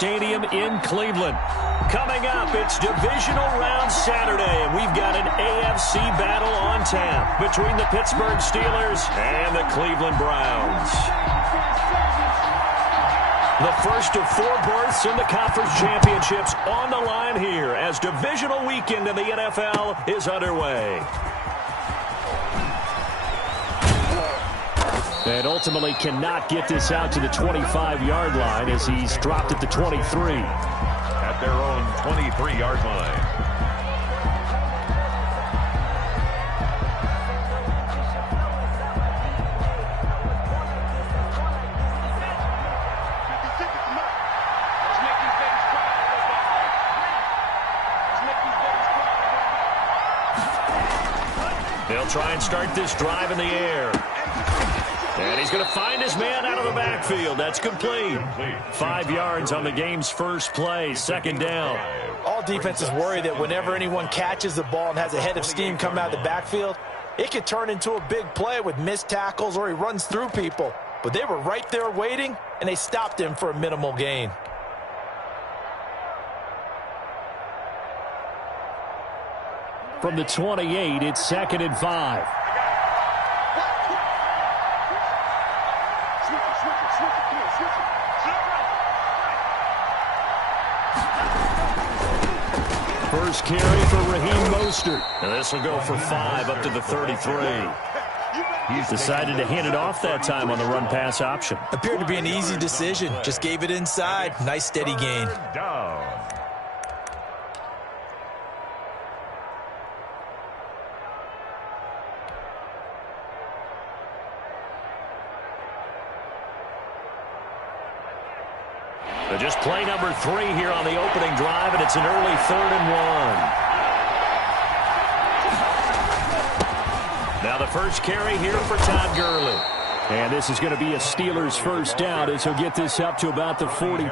Stadium in Cleveland. Coming up, it's Divisional Round Saturday, and we've got an AFC battle on tap between the Pittsburgh Steelers and the Cleveland Browns. The first of 4 berths in the conference championships on the line here as divisional weekend in the NFL is underway. And ultimately cannot get this out to the 25-yard line as he's dropped at the 23. At their own 23-yard line. They'll try and start this drive in the air. And he's going to find his man out of the backfield. That's complete. 5 yards on the game's first play, second down. All defenses worry that whenever anyone catches the ball and has a head of steam come out of the backfield, it could turn into a big play with missed tackles or he runs through people. But they were right there waiting, and they stopped him for a minimal gain. From the 28, it's 2nd and 5. First carry for Raheem Mostert. And this will go for 5 up to the 33. He's decided to hand it off that time on the run-pass option. Appeared to be an easy decision. Just gave it inside. Nice steady gain. Just play number 3 here on the opening drive, and it's an early 3rd and 1. Now the first carry here for Todd Gurley. And this is going to be a Steelers first down as he'll get this up to about the 42.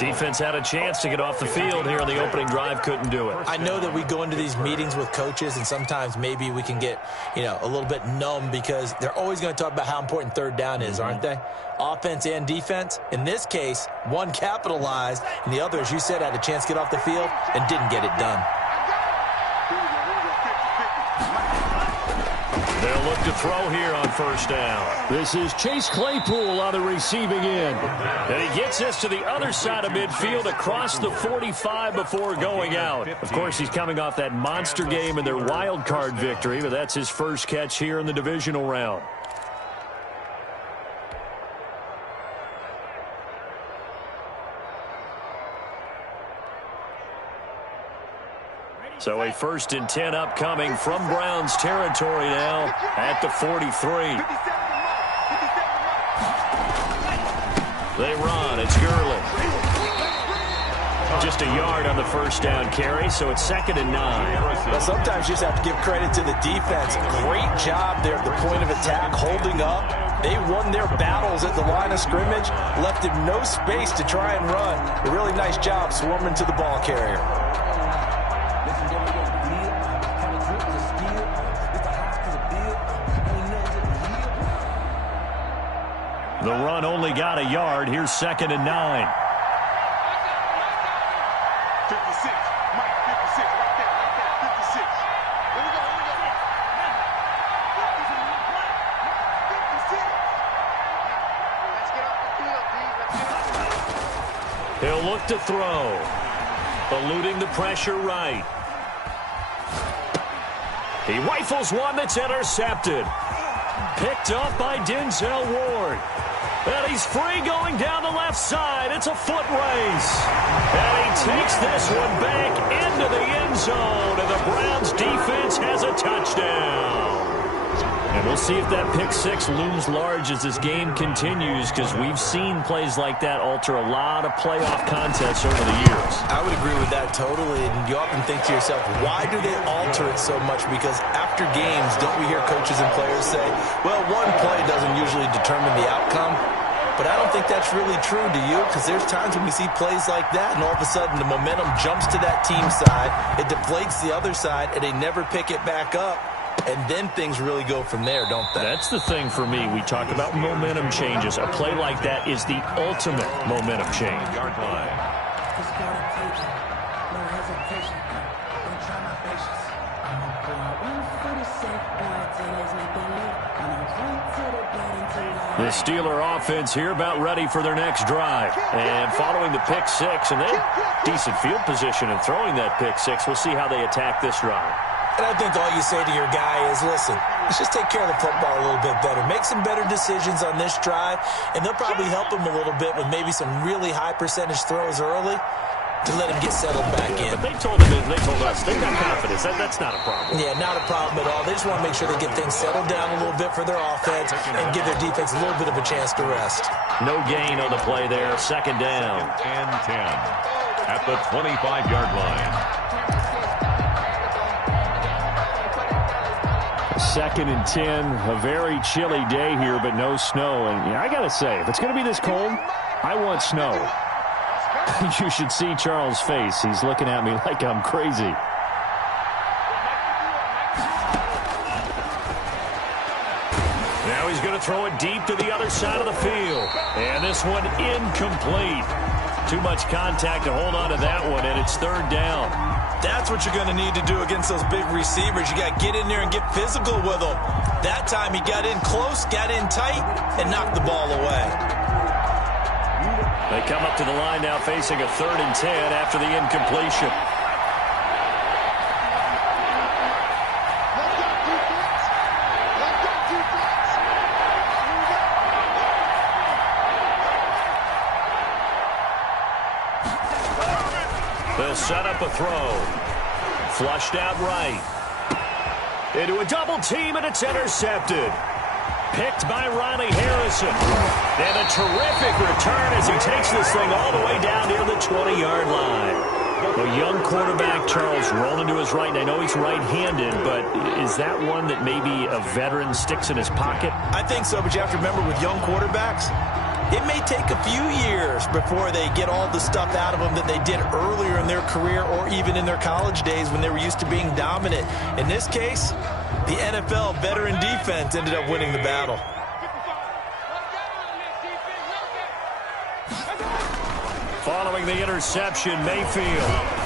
Defense had a chance to get off the field here on the opening drive, couldn't do it. I know that we go into these meetings with coaches, and sometimes maybe we can get, a little bit numb because they're always going to talk about how important 3rd down is, aren't they? Offense and defense. In this case, one capitalized, and the other, as you said, had a chance to get off the field and didn't get it done. They'll look to throw here on first down. This is Chase Claypool on the receiving end. And he gets this to the other side of midfield across the 45 before going out. Of course, he's coming off that monster game in their wild card victory, but that's his first catch here in the divisional round. So a 1st and 10 upcoming from Browns territory now at the 43. They run. It's Gurley. Just a yard on the first down carry, so it's 2nd and 9. But sometimes you just have to give credit to the defense. Great job there at the point of attack, holding up. They won their battles at the line of scrimmage, left him no space to try and run. A really nice job swarming to the ball carrier. The run only got a yard. Here's 2nd and 9. 56. Mike, 56. Right there. 56. Here we go. 56. Let's get off the field, D. Let's get off. He'll look to throw. Eluding the pressure right. He rifles one that's intercepted. Picked up by Denzel Ward. And he's free going down the left side. It's a foot race. And he takes this one back into the end zone. And the Browns defense has a touchdown. And we'll see if that pick 6 looms large as this game continues, because we've seen plays like that alter a lot of playoff contests over the years. I would agree with that totally. And you often think to yourself, why do they alter it so much? Because after games, don't we hear coaches and players say, well, one play doesn't usually determine the outcome. But I don't think that's really true, do you? Because there's times when we see plays like that, and all of a sudden the momentum jumps to that team side. It deflates the other side, and they never pick it back up. and then things really go from there, don't they? That's the thing for me. We talk about momentum changes. A play like that is the ultimate momentum change. Yard line. The Steeler offense here about ready for their next drive. And following the pick six, and they have decent field position in throwing that pick six. We'll see how they attack this drive. And I think all you say to your guy is, listen, let's just take care of the football a little bit better. Make some better decisions on this drive, and they'll probably help him a little bit with maybe some really high percentage throws early to let him get settled back in. But they told him, they told us, they've got confidence. That's not a problem. Yeah, not a problem at all. They just want to make sure they get things settled down a little bit for their offense and give their defense a little bit of a chance to rest. No gain on the play there. Second down. And 10 at the 25-yard line. Second and 10, a very chilly day here, but no snow. And I got to say, if it's going to be this cold, I want snow. You should see Charles' face. He's looking at me like I'm crazy. Now he's going to throw it deep to the other side of the field. And this one incomplete. Too much contact to hold on to that one, and it's third down. That's what you're going to need to do against those big receivers. You got to get in there and get physical with them. That time he got in close, got in tight, and knocked the ball away. They come up to the line now facing a 3rd and 10 after the incompletion. They'll set up a throw. Flushed out right. Into a double team, and it's intercepted. Picked by Ronnie Harrison. And a terrific return as he takes this thing all the way down near the 20-yard line. A young quarterback, Charles, rolling to his right. And I know he's right-handed, but is that one that maybe a veteran sticks in his pocket? I think so, but you have to remember with young quarterbacks, it may take a few years before they get all the stuff out of them that they did earlier in their career or even in their college days when they were used to being dominant. In this case, the NFL veteran defense ended up winning the battle. Following the interception, Mayfield.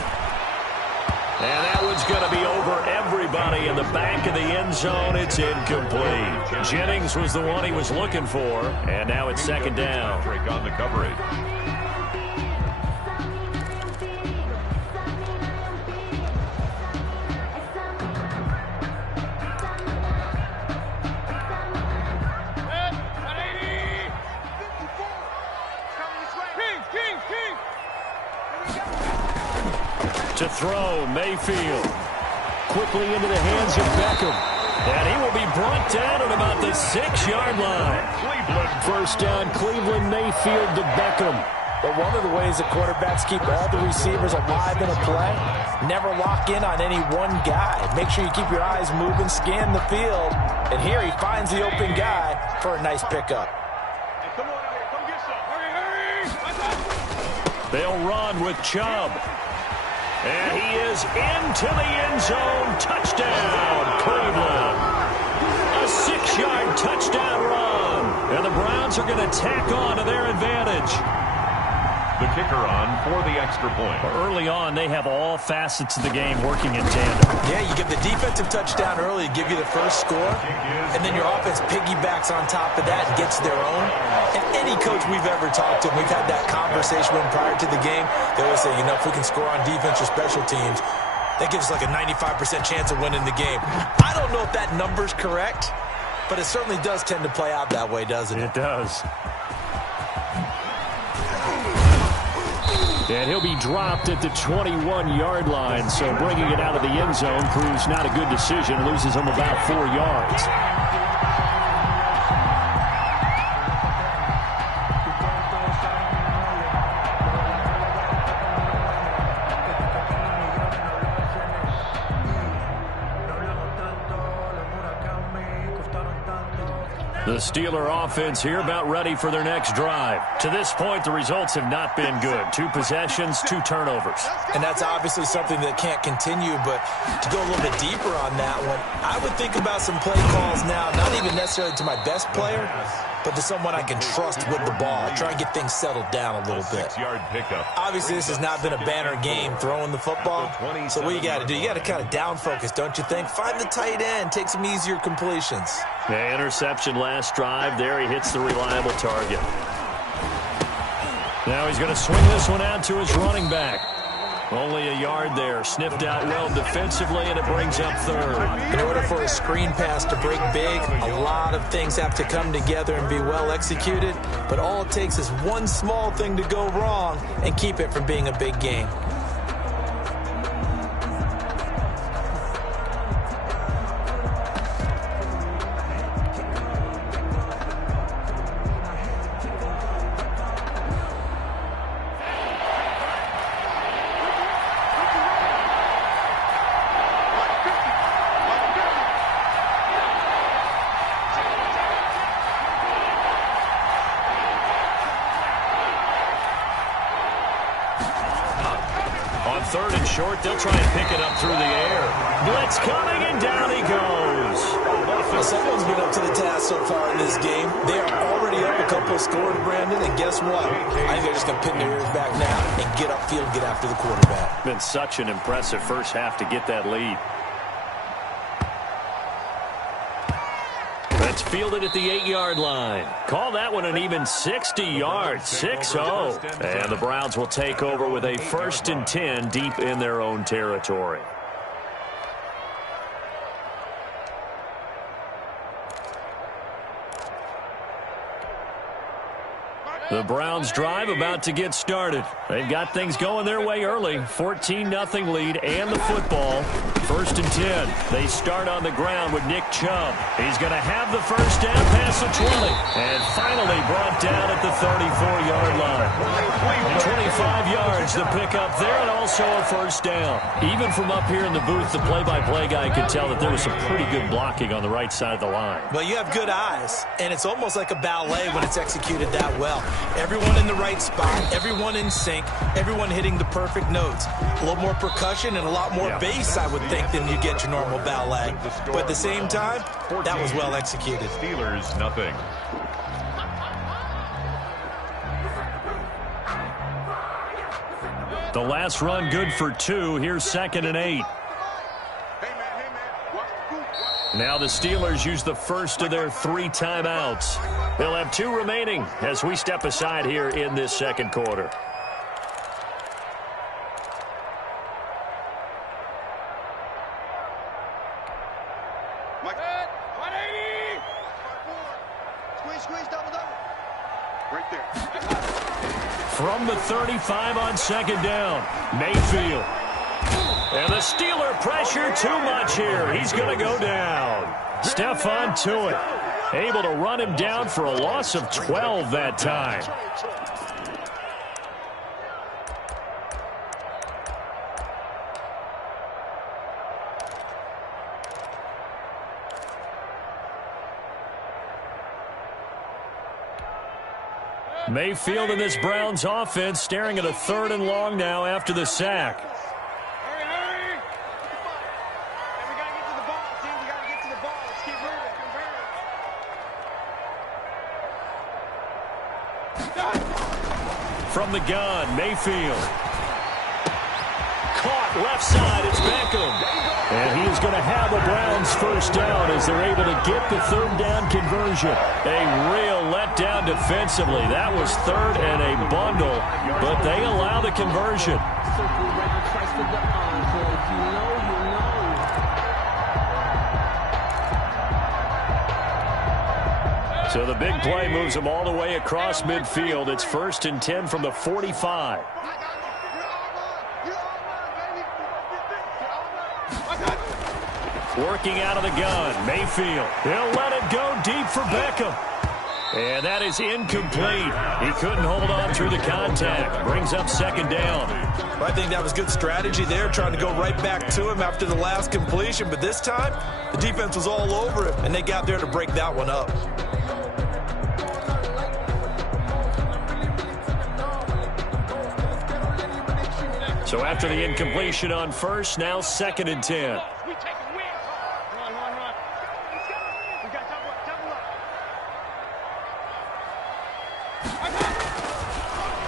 And that one's going to be over everybody in the back of the end zone. It's incomplete. Jennings was the one he was looking for, and now it's second down. Break on the coverage. To throw, Mayfield. Quickly into the hands of Beckham. And he will be brought down at about the 6-yard line. Cleveland. First down, Cleveland, Mayfield to Beckham. But one of the ways that quarterbacks keep all the receivers alive in a play, never lock in on any one guy. Make sure you keep your eyes moving, scan the field. And here he finds the open guy for a nice pickup. They'll run with Chubb. And he is into the end zone. Touchdown, Cleveland. A 6-yard touchdown run. And the Browns are going to tack on to their advantage. The kicker on for the extra point. Early on, they have all facets of the game working in tandem. Yeah, you give the defensive touchdown early to give you the first score, and then your offense piggybacks on top of that and gets their own. And any coach we've ever talked to, we've had that conversation with them prior to the game, they always say, you know, if we can score on defense or special teams, that gives us like a 95% chance of winning the game. I don't know if that number's correct, but it certainly does tend to play out that way, doesn't it? It does. And he'll be dropped at the 21-yard line, so bringing it out of the end zone proves not a good decision. Loses him about 4 yards. The Steeler offense here about ready for their next drive. To this point, the results have not been good. 2 possessions, 2 turnovers. And that's obviously something that can't continue, but to go a little bit deeper on that one, I would think about some play calls now, not even necessarily to my best player, but to someone I can trust with the ball. Try and get things settled down a little bit. 6-yard pickup. Obviously, this has not been a banner game throwing the football. So what you got to do, you got to kind of down focus, don't you think? Find the tight end, take some easier completions. The interception last drive. There he hits the reliable target. Now he's going to swing this one out to his running back. Only a yard there. Sniffed out well defensively, and it brings up 3rd. In order for a screen pass to break big, a lot of things have to come together and be well executed. But all it takes is one small thing to go wrong and keep it from being a big game. On 3rd and short, they'll try and pick it up through the air. Blitz coming, and down he goes. Well, someone's been up to the task so far in this game. They are already up a couple of scores, Brandon, and guess what? I think they're just going to pin their ears back now and get upfield and get after the quarterback. Been such an impressive first half to get that lead. That's fielded at the 8-yard line. Call that one an even 60 yards, 6-0. And the Browns will take over with a 1st and 10 deep in their own territory. The Browns drive about to get started. They've got things going their way early. 14-0 lead and the football. 1st and 10. They start on the ground with Nick Chubb. He's going to have the first down past the 20. And finally brought down at the 34-yard line. 25 yards to pick up there, and also a first down. Even from up here in the booth, the play-by-play guy could tell that there was some pretty good blocking on the right side of the line. Well, you have good eyes, and it's almost like a ballet when it's executed that well. Everyone in the right spot, everyone in sync, everyone hitting the perfect notes. A little more percussion and a lot more bass, I would think, than you get your normal ballet. But at the same time, that was well executed. Steelers, nothing. The last run good for 2. Here's 2nd and 8. Now the Steelers use the first of their 3 timeouts. They'll have 2 remaining as we step aside here in this second quarter. Squeeze, double. Right there. From the 35 on 2nd down, Mayfield. And the Steeler pressure too much here. He's going to go down. Stephon Tuitt able to run him down for a loss of 12 that time. Mayfield and this Browns offense staring at a 3rd and long now after the sack. Hurry. We got to get to the ball, team. We got to get to the ball. Let's keep moving. From the gun, Mayfield. Caught left side, it's Beckham. And he is going to have a Browns first down as they're able to get the 3rd down conversion. A real letdown defensively. That was 3rd and a bundle, but they allow the conversion. So the big play moves them all the way across midfield. It's 1st and 10 from the 45. Working out of the gun, Mayfield. He'll let it go deep for Beckham. And that is incomplete. He couldn't hold on through the contact. Brings up 2nd down. Well, I think that was good strategy there, trying to go right back to him after the last completion. But this time, the defense was all over him, and they got there to break that one up. So after the incompletion on first, now 2nd and 10. We take a win. Run. Let's go. We got double up.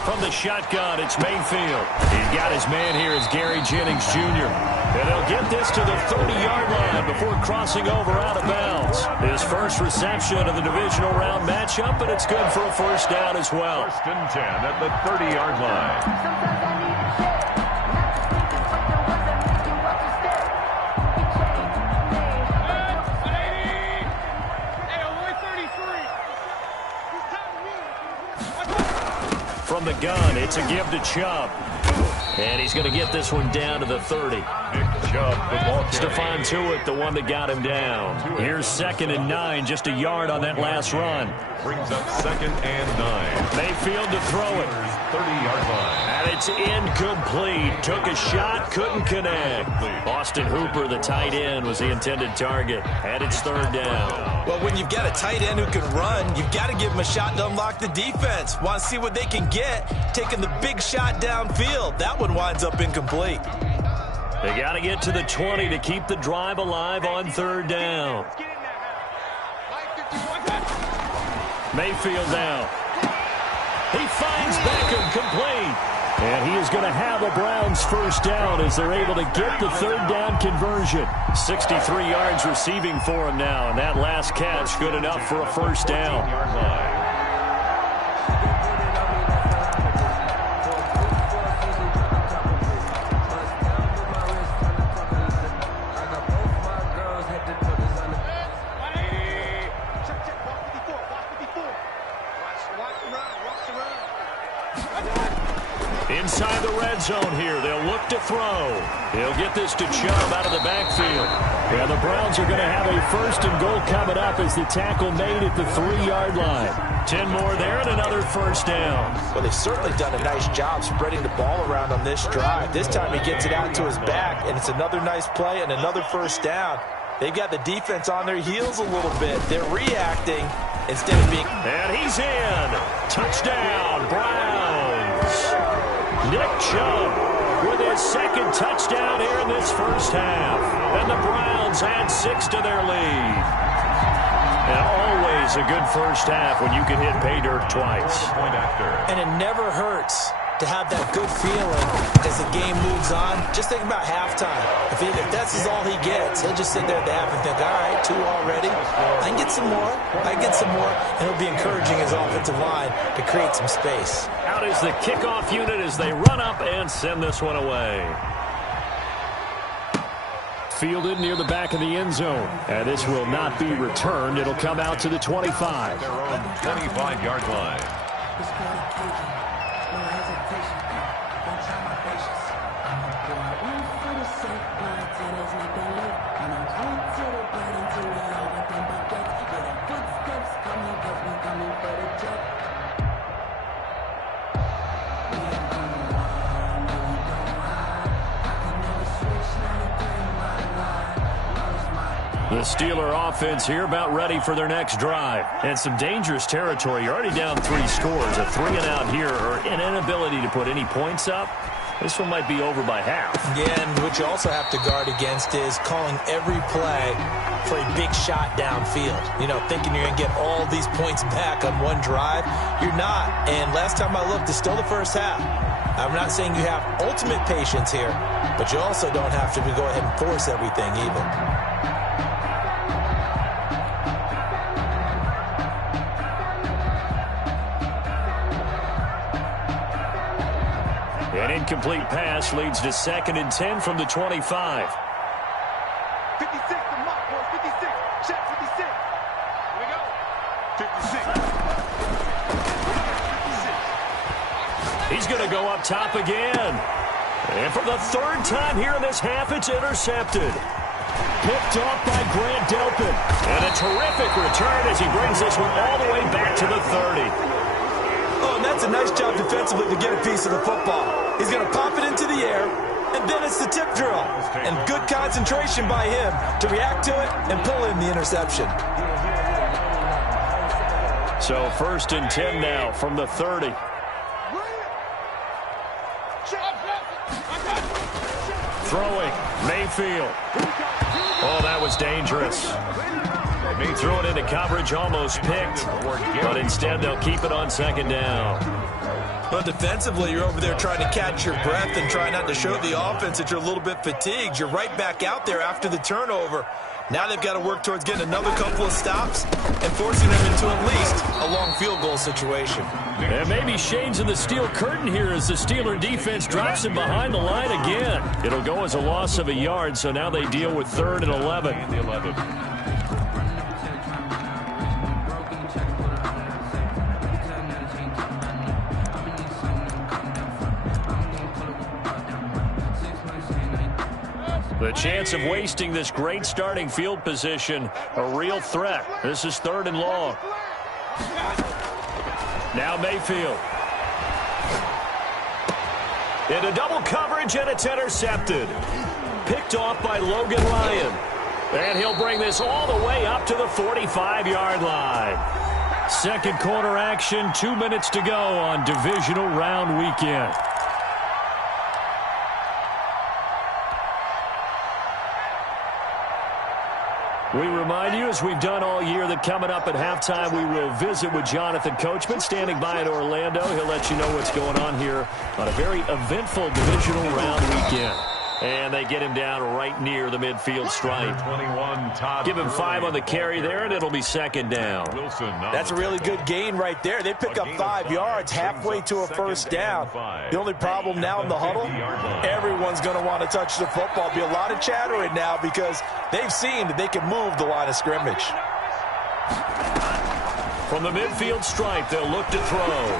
From the shotgun, it's Mayfield. He's got his man here as Gary Jennings Jr. And they'll get this to the 30-yard line before crossing over out of bounds. His first reception of the divisional round matchup, but it's good for a first down as well. 1st and 10 at the 30-yard line. Sometimes I need a check. Not to think it's like the ones that make you watch your step. He changed his name. From the gun, it's a give to Chubb. And he's going to get this one down to the 30. Nick Chubb, the ball carrier. Stephon Tuitt, the one that got him down. Here's 2nd and 9, just a yard on that last run. Brings up 2nd and 9. Mayfield to throw it. 30-yard line. And it's incomplete. Took a shot, couldn't connect. Austin Hooper, the tight end, was the intended target. And it's 3rd down. Well, when you've got a tight end who can run, you've got to give him a shot to unlock the defense. Want to see what they can get, taking the big shot downfield. That one winds up incomplete. They got to get to the 20 to keep the drive alive on 3rd down. Mayfield now. He finds Beckham complete. And he is going to have a Browns first down as they're able to get the 3rd down conversion. 63 yards receiving for him now. And that last catch good enough for a first down. 10-yard line. Inside the red zone here. They'll look to throw. He'll get this to Chubb out of the backfield. Yeah, the Browns are going to have a 1st and goal coming up as the tackle made at the 3-yard line. 10 more there and another first down. Well, they've certainly done a nice job spreading the ball around on this drive. This time he gets it out to his back, and it's another nice play and another first down. They've got the defense on their heels a little bit. They're reacting instead of being... And he's in. Touchdown, Browns. Nick Chubb with his 2nd touchdown here in this first half. And the Browns add 6 to their lead. And always a good first half when you can hit pay dirt twice. Point after. And it never hurts to have that good feeling as the game moves on. Just think about halftime. If that's all he gets, he'll just sit there at the half and think, all right, 2 already. I can get some more. And he'll be encouraging his offensive line to create some space. Out is the kickoff unit as they run up and send this one away. Fielded near the back of the end zone. And this will not be returned. It'll come out to the 25. Their own 25-yard line. The Steeler offense here about ready for their next drive. And some dangerous territory. You're already down 3 scores. A 3 and out here or an inability to put any points up. This one might be over by half. Yeah, and what you also have to guard against is calling every play for a big shot downfield. You know, thinking you're going to get all these points back on one drive. You're not. And last time I looked, it's still the first half. I'm not saying you have ultimate patience here, but you also don't have to go ahead and force everything either. An incomplete pass leads to 2nd and 10 from the 25. 56 to Mark, boys. 56. Check 56. Here we go. 56. He's going to go up top again. And for the 3rd time here in this half, it's intercepted. Picked off by Grant Delpit. And a terrific return as he brings this one all the way back to the 30. Oh, and that's a nice job defensively to get a piece of the football. He's going to pop it into the air, and then it's the tip drill. And good concentration by him to react to it and pull in the interception. So 1st and 10 now from the 30. Throwing, Mayfield. Oh, that was dangerous. He threw it into coverage, almost picked, but instead they'll keep it on second down. But defensively, you're over there trying to catch your breath and try not to show the offense that you're a little bit fatigued. You're right back out there after the turnover. Now they've got to work towards getting another couple of stops and forcing them into at least a long field goal situation. And maybe shades of the steel curtain here as the Steeler defense drops him behind the line again. It'll go as a loss of a yard, so now they deal with 3rd and 11. The chance of wasting this great starting field position, a real threat. This is 3rd and long. Now Mayfield. Into double coverage, and it's intercepted. Picked off by Logan Ryan. And he'll bring this all the way up to the 45-yard line. Second quarter action, 2 minutes to go on divisional round weekend. We remind you, as we've done all year, that coming up at halftime, we will visit with Jonathan Coachman, standing by in Orlando. He'll let you know what's going on here on a very eventful divisional round weekend. And they get him down right near the midfield stripe. Give him 5 on the carry there, and it'll be second down. That's a really good gain right there. They pick up 5 yards halfway to a first down. The only problem now in the huddle, everyone's going to want to touch the football. Be a lot of chattering now because they've seen that they can move the line of scrimmage. From the midfield stripe, they'll look to throw.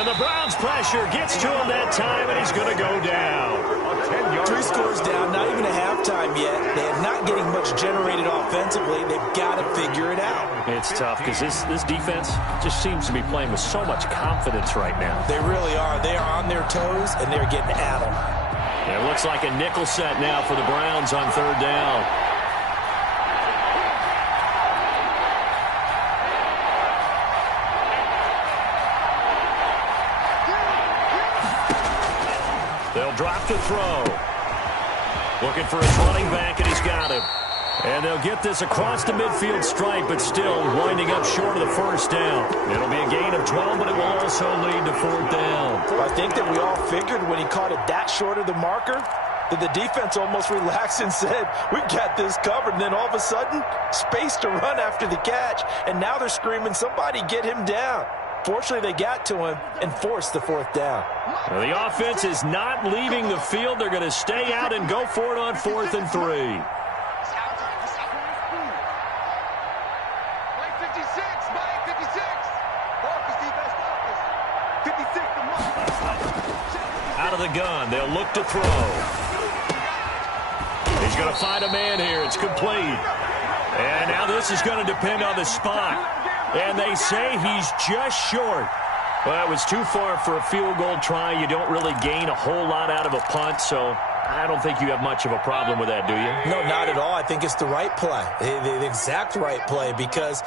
And the Browns' pressure gets to him that time, and he's going to go down. 3 scores down, not even a halftime yet. They're not getting much generated offensively. They've got to figure it out. It's tough because this defense just seems to be playing with so much confidence right now. They really are. They are on their toes, and they're getting at them. It looks like a nickel set now for the Browns on 3rd down. They'll drop to throw. Looking for his running back, and he's got him. And they'll get this across the midfield stripe, but still winding up short of the first down. It'll be a gain of 12, but it will also lead to 4th down. Well, I think that we all figured when he caught it that short of the marker that the defense almost relaxed and said, we got this covered. And then all of a sudden, space to run after the catch. And now they're screaming, somebody get him down. Fortunately, they got to him and forced the 4th down. Well, the offense is not leaving the field. They're going to stay out and go for it on 4th and 3. Out of the gun, they'll look to throw. He's going to find a man here. It's complete. And now this is going to depend on the spot. And they say he's just short. Well, it was too far for a field goal try. You don't really gain a whole lot out of a punt, so I don't think you have much of a problem with that, do you? No, not at all. I think it's the right play, the exact right play, because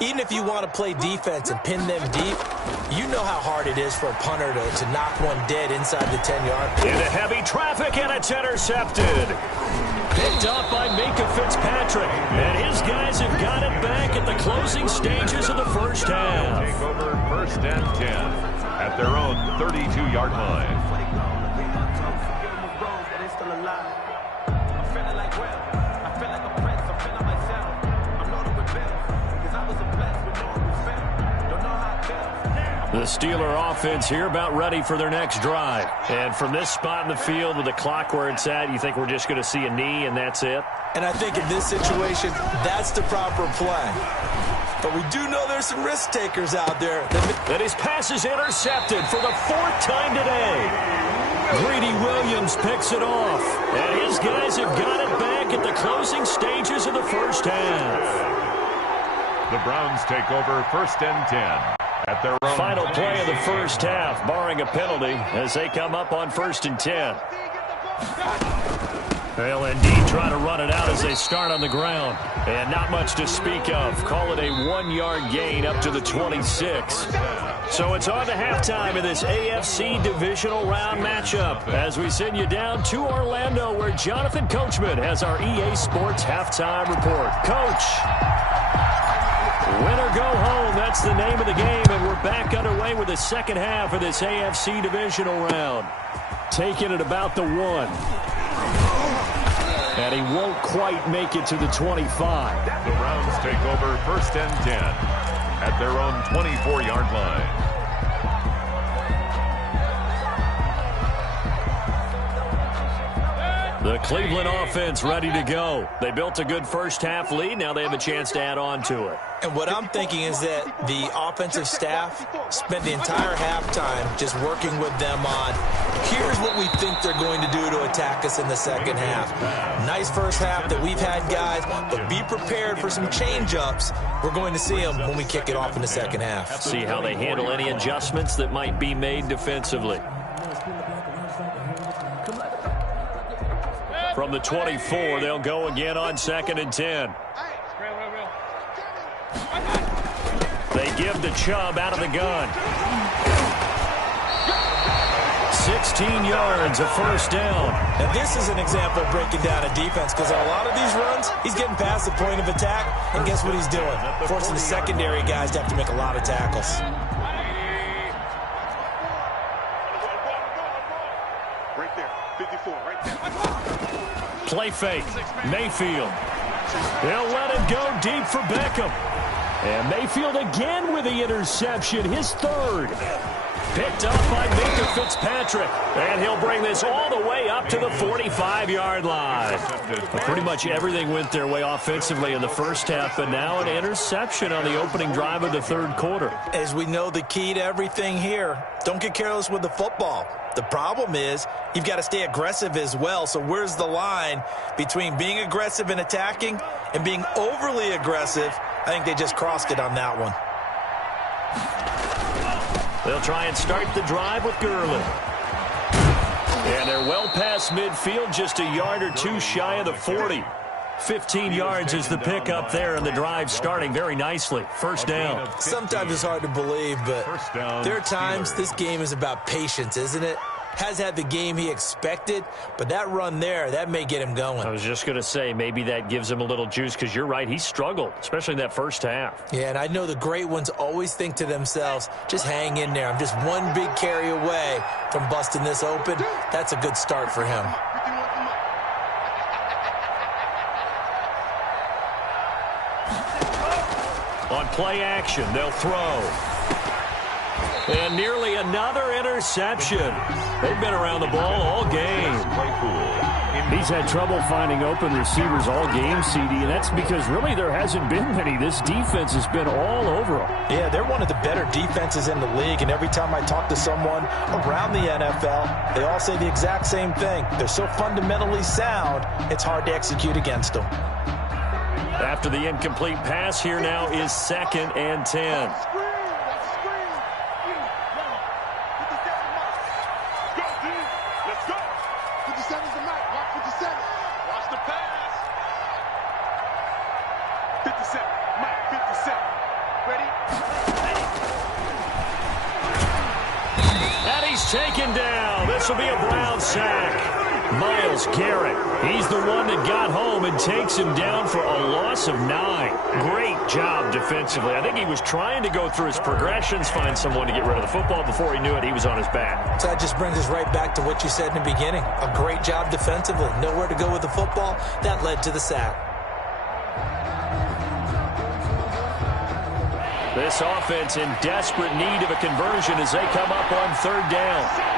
even if you want to play defense and pin them deep, you know how hard it is for a punter to knock one dead inside the 10-yard line. Into heavy traffic, and it's intercepted. Picked up by Minka Fitzpatrick. And his guys have got it back at the closing stages of the first half. Take over 1st and 10 at their own 32-yard line. The Steeler offense here about ready for their next drive. And from this spot in the field with the clock where it's at, you think we're just going to see a knee and that's it? And I think in this situation, that's the proper play. But we do know there's some risk takers out there. That his pass is intercepted for the 4th time today. Greedy Williams picks it off. And his guys have got it back at the closing stages of the first half. The Browns take over 1st and 10. At their own final play of the first half, barring a penalty, as they come up on 1st and 10. They'll indeed try to run it out as they start on the ground. And not much to speak of. Call it a 1-yard gain up to the 26. So it's on to halftime in this AFC divisional round matchup as we send you down to Orlando where Jonathan Coachman has our EA Sports halftime report. Coach, win or go home, that's the name of the game, and we're back underway with the second half of this AFC divisional round. Taking it about the 1. And he won't quite make it to the 25. The Browns take over 1st and 10 at their own 24-yard line. The Cleveland offense ready to go. They built a good first-half lead. Now they have a chance to add on to it. And what I'm thinking is that the offensive staff spent the entire halftime just working with them on, here's what we think they're going to do to attack us in the second half. Nice first half that we've had, guys, but be prepared for some change-ups. We're going to see them when we kick it off in the second half. See how they handle any adjustments that might be made defensively. From the 24, they'll go again on 2nd and 10. They give to Chubb out of the gun. 16 yards, a first down. And this is an example of breaking down a defense because on a lot of these runs, he's getting past the point of attack, and guess what he's doing? Forcing the secondary guys to have to make a lot of tackles. Right there, 54, right there. Play fake. Mayfield. He'll let it go deep for Beckham. And Mayfield again with the interception, his 3rd. Picked up by Minka Fitzpatrick. And he'll bring this all the way up to the 45-yard line. Well, pretty much everything went their way offensively in the first half, but now an interception on the opening drive of the 3rd quarter. As we know, the key to everything here, don't get careless with the football. The problem is you've got to stay aggressive as well. So where's the line between being aggressive and attacking and being overly aggressive? I think they just crossed it on that one. They'll try and start the drive with Gurley. And they're well past midfield, just a yard or 2 shy of the 40. 15 yards is the pickup there, and the drive starting very nicely. First down. Sometimes it's hard to believe, but there are times this game is about patience, isn't it? Has had the game he expected, but that run there, that may get him going. I was just going to say, maybe that gives him a little juice, because you're right, he struggled, especially in that first half. Yeah, and I know the great ones always think to themselves, just hang in there. I'm just one big carry away from busting this open. That's a good start for him. On play action, they'll throw. And nearly another interception. They've been around the ball all game. He's had trouble finding open receivers all game, CD, and that's because really there hasn't been many. This defense has been all over them. Yeah, they're one of the better defenses in the league, and every time I talk to someone around the NFL, they all say the exact same thing. They're so fundamentally sound, it's hard to execute against them. After the incomplete pass, here now is 2nd and 10. Taken down. This will be a Brown sack. Myles Garrett, he's the one that got home and takes him down for a loss of 9. Great job defensively. I think he was trying to go through his progressions, find someone to get rid of the football. Before he knew it, he was on his back. So that just brings us right back to what you said in the beginning. A great job defensively. Nowhere to go with the football. That led to the sack. This offense in desperate need of a conversion as they come up on 3rd down.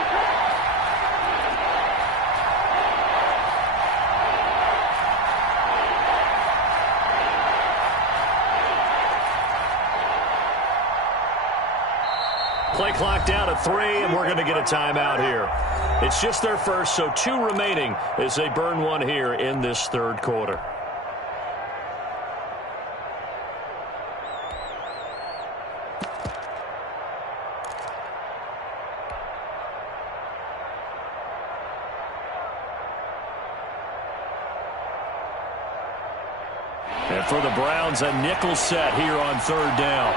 Play clock down to 3, and we're going to get a timeout here. It's just their first, so 2 remaining as they burn one here in this 3rd quarter. for the Browns, a nickel set here on third down.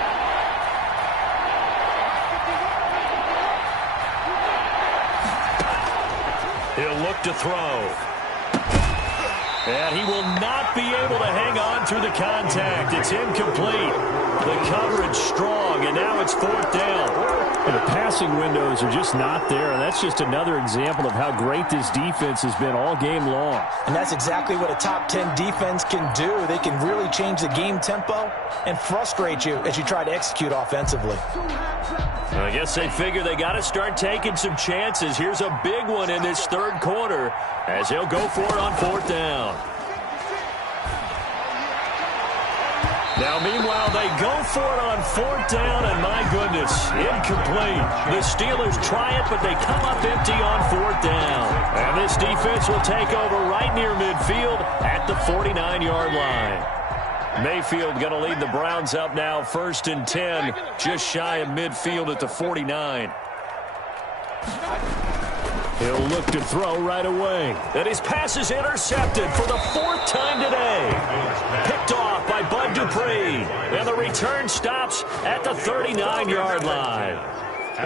He'll look to throw. And he will not be able to hang on through the contact. It's incomplete. The coverage strong, and now it's fourth down. And the passing windows are just not there, and that's just another example of how great this defense has been all game long. And that's exactly what a top 10 defense can do. They can really change the game tempo and frustrate you as you try to execute offensively. I guess they figure they got to start taking some chances. Here's a big one in this third quarter as he'll go for it on fourth down. Now, meanwhile, they go for it on fourth down, and my goodness, incomplete. The Steelers try it, but they come up empty on fourth down. And this defense will take over right near midfield at the 49-yard line. Mayfield going to lead the Browns up now, 1st and 10, just shy of midfield at the 49. He'll look to throw right away. And his pass is intercepted for the 4th time today. Picked off by Bud Dupree. And the return stops at the 39-yard line.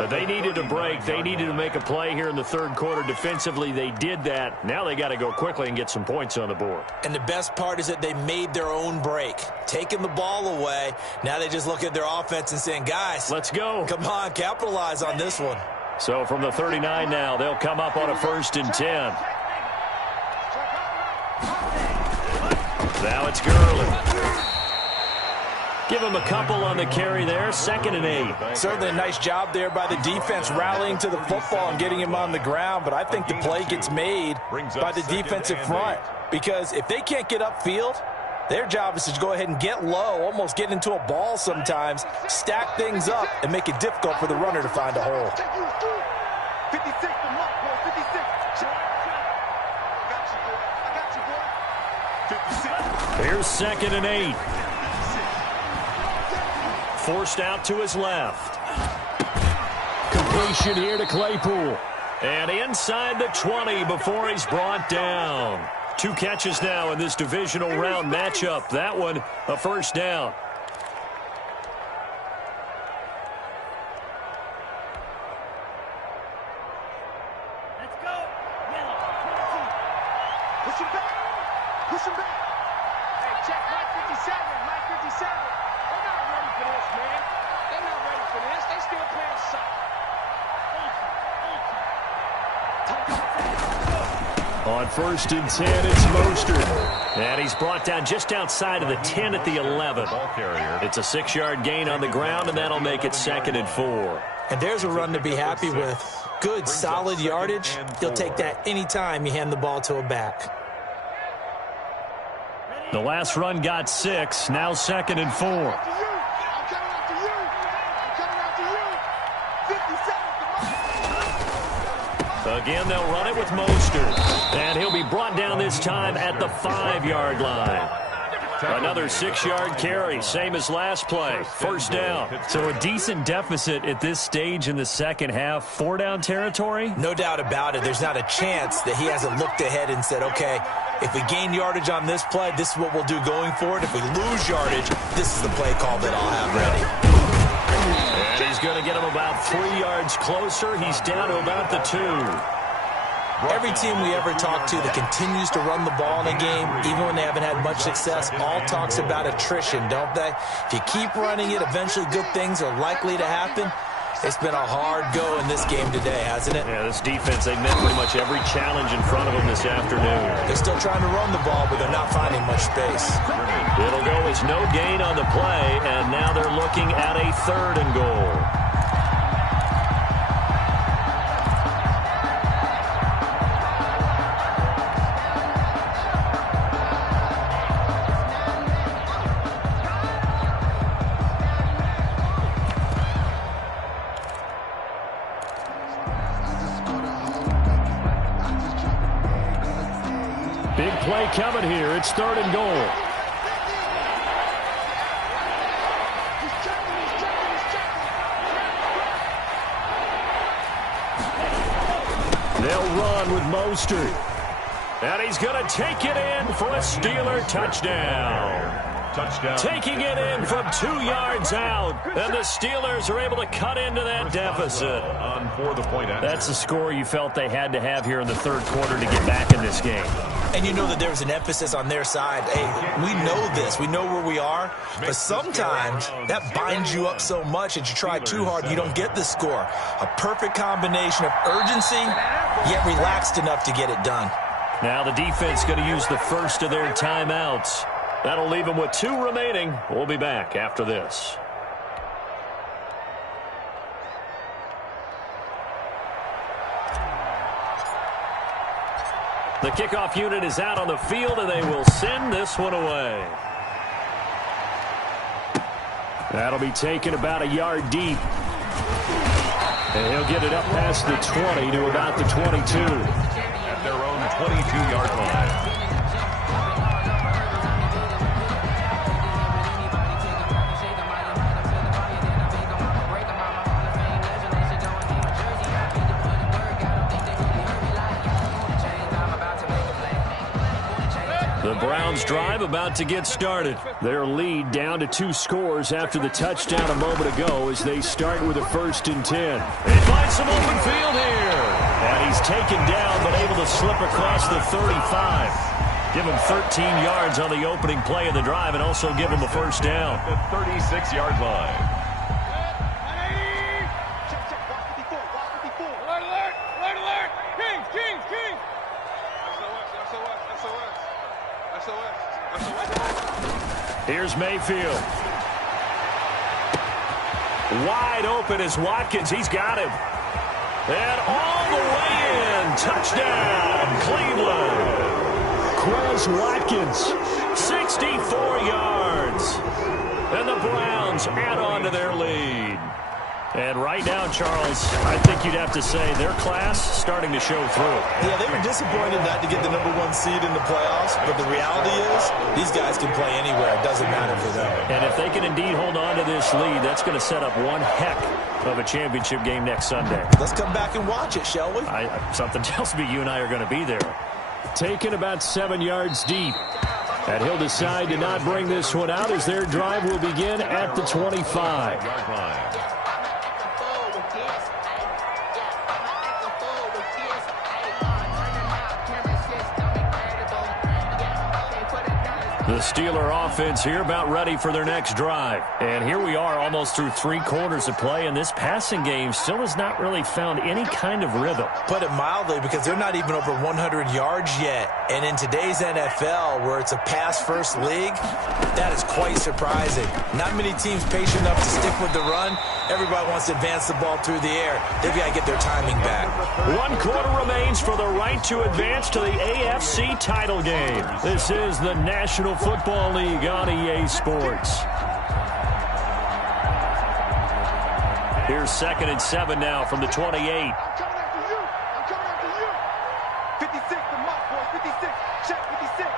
They needed a break. They needed to make a play here in the third quarter. Defensively, they did that. Now they got to go quickly and get some points on the board. And the best part is that they made their own break. Taking the ball away. Now they just look at their offense and saying, guys, let's go. Come on, capitalize on this one. So from the 39 now, they'll come up on a 1st and 10. Now it's Gurley. Give him a couple on the carry there, 2nd and 8. Certainly a nice job there by the defense rallying to the football and getting him on the ground, but I think the play gets made by the defensive front because if they can't get upfield, their job is to go ahead and get low, almost get into a ball sometimes, stack things up, and make it difficult for the runner to find a hole. 56, the mark, boy, 56. I got you, boy. 56. Here's 2nd and 8. Forced out to his left. Completion here to Claypool. And inside the 20 before he's brought down. 2 catches now in this divisional round matchup. That one, a 1st down. Let's go. Yellow. Push him back. Push him back. Hey, check Mike 57. Mike 57. They're not ready for this, man. They're not ready for this. They still playing soccer. On 1st and 10, it's Mostert. And he's brought down just outside of the 10 at the 11. It's a 6-yard gain on the ground, and that'll make it 2nd and 4. And there's a run to be happy with. Good, solid yardage. He'll take that anytime you hand the ball to a back. The last run got 6, now 2nd and 4. I'm coming after you. I'm coming after you. 57. Again, they'll run it with Mostert. And he'll be brought down this time at the 5-yard line. Another 6-yard carry, same as last play. 1st down. So a decent deficit at this stage in the second half. 4-down territory? No doubt about it. There's not a chance that he hasn't looked ahead and said, okay, if we gain yardage on this play, this is what we'll do going forward. If we lose yardage, this is the play call that I'll have ready. And he's going to get him about 3 yards closer. He's down to about the 2. Every team we ever talk to that continues to run the ball in a game, even when they haven't had much success, all talks about attrition, don't they? If you keep running it, eventually good things are likely to happen. It's been a hard go in this game today, hasn't it? Yeah, this defense, they met pretty much every challenge in front of them this afternoon. They're still trying to run the ball, but they're not finding much space. It'll go as no gain on the play, and now they're looking at a 3rd and goal. Big play coming here. It's 3rd and goal. They'll run with Mostert. And he's going to take it in for a Steeler touchdown. Touchdown. Taking it in from 2 yards out. And the Steelers are able to cut into that deficit. On for the point after. That's the score you felt they had to have here in the third quarter to get back in this game. And you know that there was an emphasis on their side. Hey, we know this. We know where we are. But sometimes that binds you up so much that you try too hard and you don't get the score. A perfect combination of urgency, yet relaxed enough to get it done. Now the defense going to use the first of their timeouts. That'll leave them with 2 remaining. We'll be back after this. The kickoff unit is out on the field, and they will send this one away. That'll be taken about a yard deep. And he'll get it up past the 20 to about the 22. At their own 22-yard line. The Browns drive about to get started. Their lead down to 2 scores after the touchdown a moment ago as they start with a 1st and 10. He finds some open field here. And he's taken down but able to slip across the 35. Give him 13 yards on the opening play of the drive and also give him a 1st down. The 36-yard line. Here's Mayfield. Wide open is Watkins. He's got him. And all the way in. Touchdown, Cleveland. Quez Watkins, 64 yards. And the Browns add on to their lead. And right now, Charles, I think you'd have to say their class starting to show through. Yeah, they were disappointed not to get the #1 seed in the playoffs, but the reality is these guys can play anywhere. It doesn't matter for them. And if they can indeed hold on to this lead, that's going to set up one heck of a championship game next Sunday. Let's come back and watch it, shall we? Something tells me you and I are going to be there. Taken about 7 yards deep. And he'll decide to not bring this one out as their drive will begin at the 25. The Steeler offense here about ready for their next drive. And here we are almost through 3 quarters of play, and this passing game still has not really found any kind of rhythm. Put it mildly, because they're not even over 100 yards yet. And in today's NFL, where it's a pass-first league, that is quite surprising. Not many teams patient enough to stick with the run. Everybody wants to advance the ball through the air. They've got to get their timing back. 1 quarter remains for the right to advance to the AFC title game. This is the National Football League on EA Sports. Here's 2nd and 7 now from the 28. I'm coming after you. I'm coming after you. 56, the mark, boy. 56. Check 56.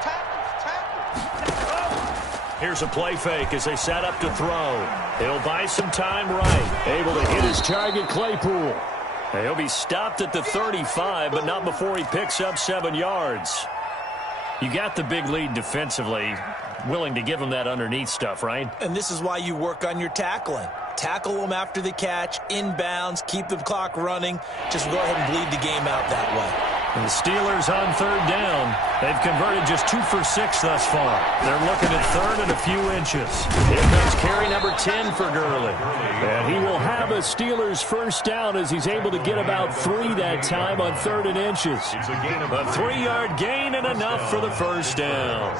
Tackles. Here's a play fake as they set up to throw. He'll buy some time right. Able to hit his target, Claypool. And he'll be stopped at the 35, but not before he picks up 7 yards. You got the big lead defensively. Willing to give him that underneath stuff, right? And this is why you work on your tackling. Tackle them after the catch, inbounds, keep the clock running. Just go ahead and bleed the game out that way. And the Steelers on 3rd down. They've converted just 2 for 6 thus far. They're looking at 3rd and a few inches. Here comes carry number 10 for Gurley. And he will have a Steelers 1st down as he's able to get about 3 that time on 3rd and inches. A 3-yard gain and enough for the 1st down.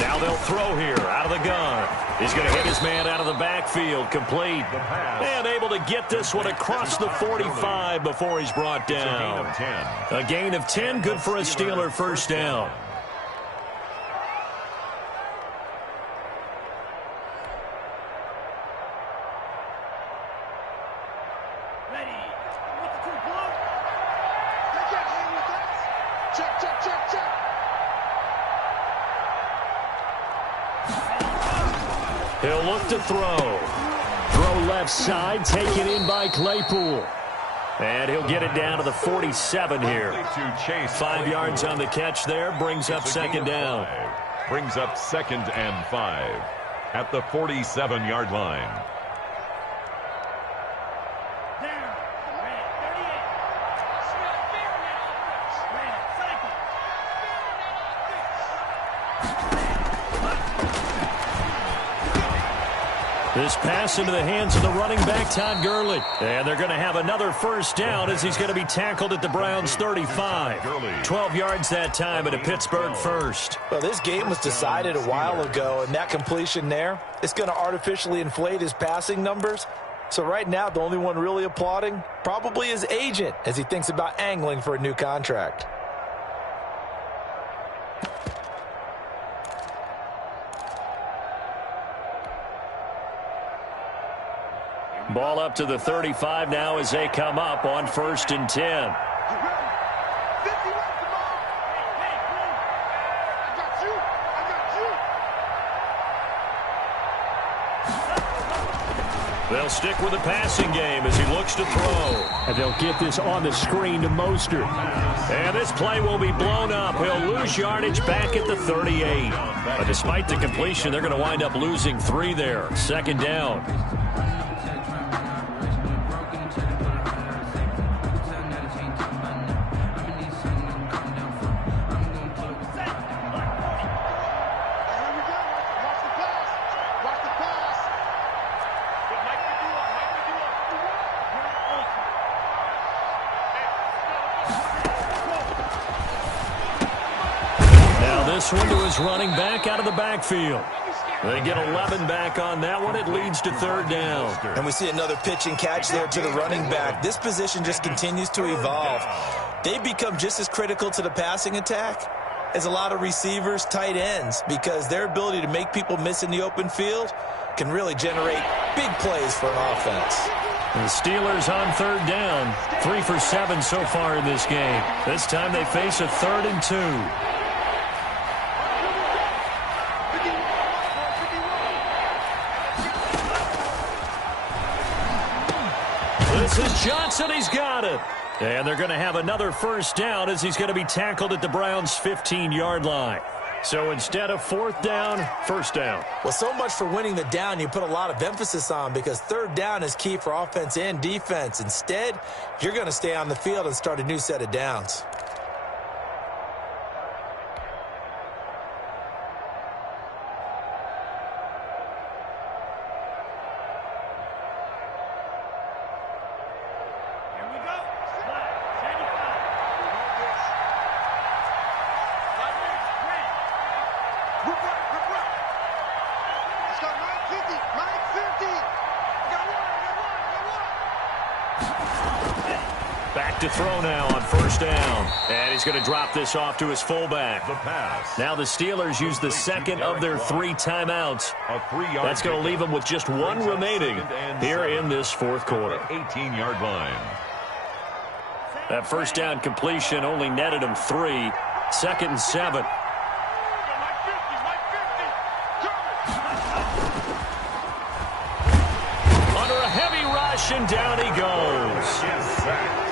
Now they'll throw here out of the gun. He's going to hit his man out of the backfield, complete. And able to get this one across the 45 before he's brought down. A gain of 10, good for a Steeler 1st down. He'll look to throw. Throw left side, taken in by Claypool. And he'll get it down to the 47 here. 5 yards on the catch there, brings up second down. Brings up 2nd and 5 at the 47-yard line. This pass into the hands of the running back, Todd Gurley. And they're going to have another first down as he's going to be tackled at the Browns' 35. 12 yards that time at a Pittsburgh first. Well, this game was decided a while ago, and that completion there is going to artificially inflate his passing numbers. So right now, the only one really applauding probably his agent as he thinks about angling for a new contract. Ball up to the 35 now as they come up on 1st and 10. They'll stick with the passing game as he looks to throw. And they'll get this on the screen to Mostert. And this play will be blown up. He'll lose yardage back at the 38. But despite the completion, they're going to wind up losing 3 there. 2nd down. This one to his running back out of the backfield. They get 11 back on that one. It leads to 3rd down. And we see another pitch and catch there to the running back. This position just continues to evolve. They become just as critical to the passing attack as a lot of receivers, tight ends, because their ability to make people miss in the open field can really generate big plays for an offense. The Steelers on 3rd down. 3 for 7 so far in this game. This time they face a 3rd and 2. This is Johnson. He's got it. And they're going to have another first down as he's going to be tackled at the Browns' 15-yard line. So instead of 4th down, 1st down. Well, so much for winning the down you put a lot of emphasis on because 3rd down is key for offense and defense. Instead, you're going to stay on the field and start a new set of downs. Back to throw now on 1st down. And he's going to drop this off to his fullback. The pass. Now the Steelers use the 2nd of their 3 timeouts. That's going to leave them with just 1 remaining here in this 4th quarter. 18-yard line. That 1st down completion only netted him 3. 2nd and 7. Under a heavy rush, and down he goes. Yes, sacked.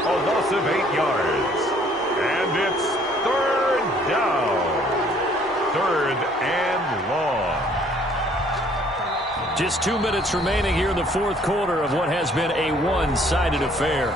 A loss of 8 yards. And it's 3rd down. 3rd and long. Just 2 minutes remaining here in the 4th quarter of what has been a one-sided affair.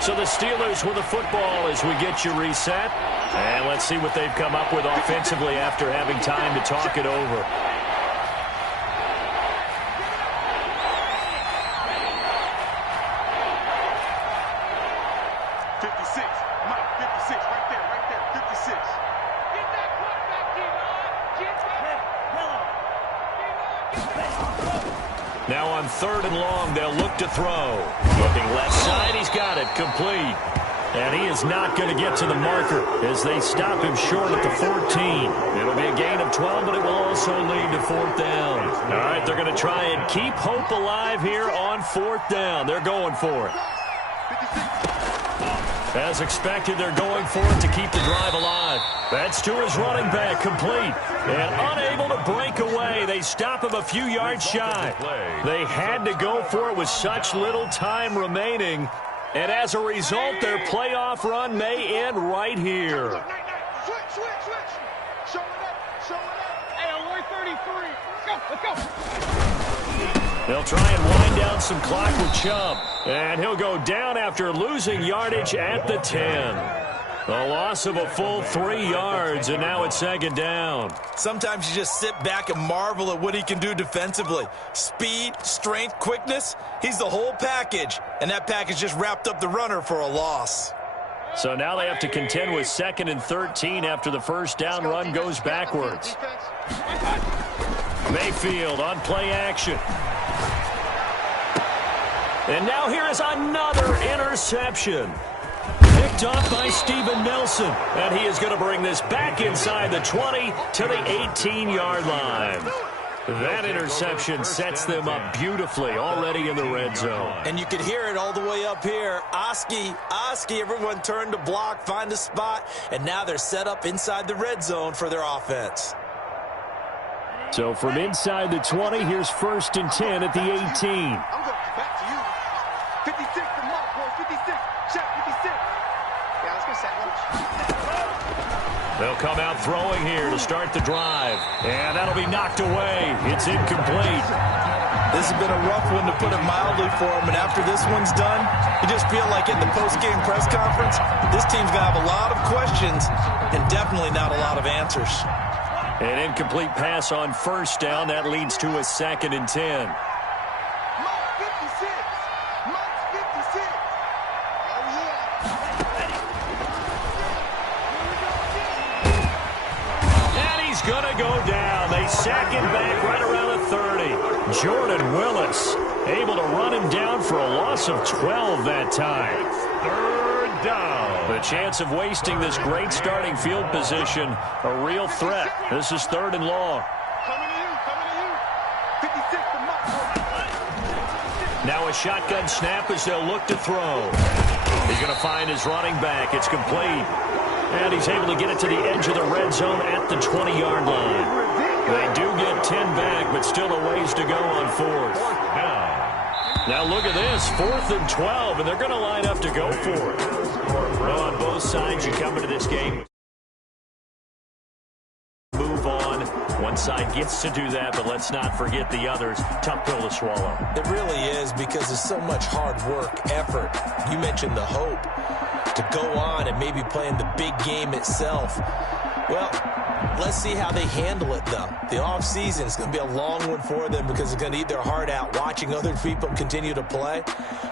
So the Steelers with the football as we get you reset. And let's see what they've come up with offensively after having time to talk it over. Now on 3rd and long, they'll look to throw. Looking left side, he's got it, complete. And he is not going to get to the marker as they stop him short at the 14. It'll be a gain of 12, but it will also lead to 4th down. All right, they're going to try and keep hope alive here on 4th down. They're going for it. As expected, they're going for it to keep the drive alive. That's to his running back, complete. And unable to break away. They stop him a few yards shy. They had to go for it with such little time remaining. And as a result, their playoff run may end right here. Switch. Show it up. Hey, only 33. Let's go. They'll try and wind down some clock with Chubb. And he'll go down after losing yardage at the 10. A loss of a full 3 yards, and now it's 2nd down. Sometimes you just sit back and marvel at what he can do defensively. Speed, strength, quickness, he's the whole package. And that package just wrapped up the runner for a loss. So now they have to contend with 2nd and 13 after the first down run goes backwards. Mayfield on play action. And now here is another interception. Picked off by Steven Nelson. And he is going to bring this back inside the 20 to the 18-yard line. That interception sets them up beautifully already in the red zone. And you could hear it all the way up here. Oski, everyone turned to block, find a spot, and now they're set up inside the red zone for their offense. So from inside the 20, here's 1st and 10 at the 18. I'm going back to you. 56 to Mark, boy. 56. Check 56. Yeah, let's go set. They'll come out throwing here to start the drive. And that'll be knocked away. It's incomplete. This has been a rough one, to put it mildly, for him. And after this one's done, you just feel like in the post-game press conference, this team's going to have a lot of questions and definitely not a lot of answers. An incomplete pass on 1st down. That leads to a 2nd and 10. Mark 56. Mark 56. Oh, yeah. And he's going to go down. They sack him back right around the 30. Jordan Willis able to run him down for a loss of 12 that time. 3rd down. The chance of wasting this great starting field position, a real threat. This is 3rd and long. Coming to you. 56 to Mark. Now a shotgun snap as they'll look to throw. He's going to find his running back. It's complete. And he's able to get it to the edge of the red zone at the 20-yard line. They do get 10 back, but still a ways to go on 4th. Now look at this, 4th and 12, and they're going to line up to go for it. Well, on both sides, you come into this game. Move on. One side gets to do that, but let's not forget the others. Tough pill to swallow. It really is, because there's so much hard work, effort. You mentioned the hope to go on and maybe play in the big game itself. Well, let's see how they handle it, though. The offseason is going to be a long one for them because they're going to eat their heart out watching other people continue to play.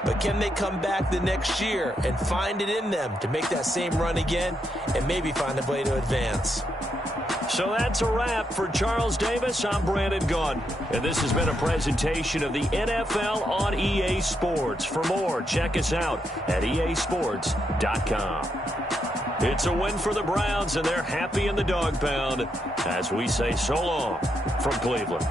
But can they come back the next year and find it in them to make that same run again and maybe find a way to advance? So that's a wrap for Charles Davis. I'm Brandon Gunn, and this has been a presentation of the NFL on EA Sports. For more, check us out at easports.com. It's a win for the Browns, and they're happy in the dog pound as we say so long from Cleveland.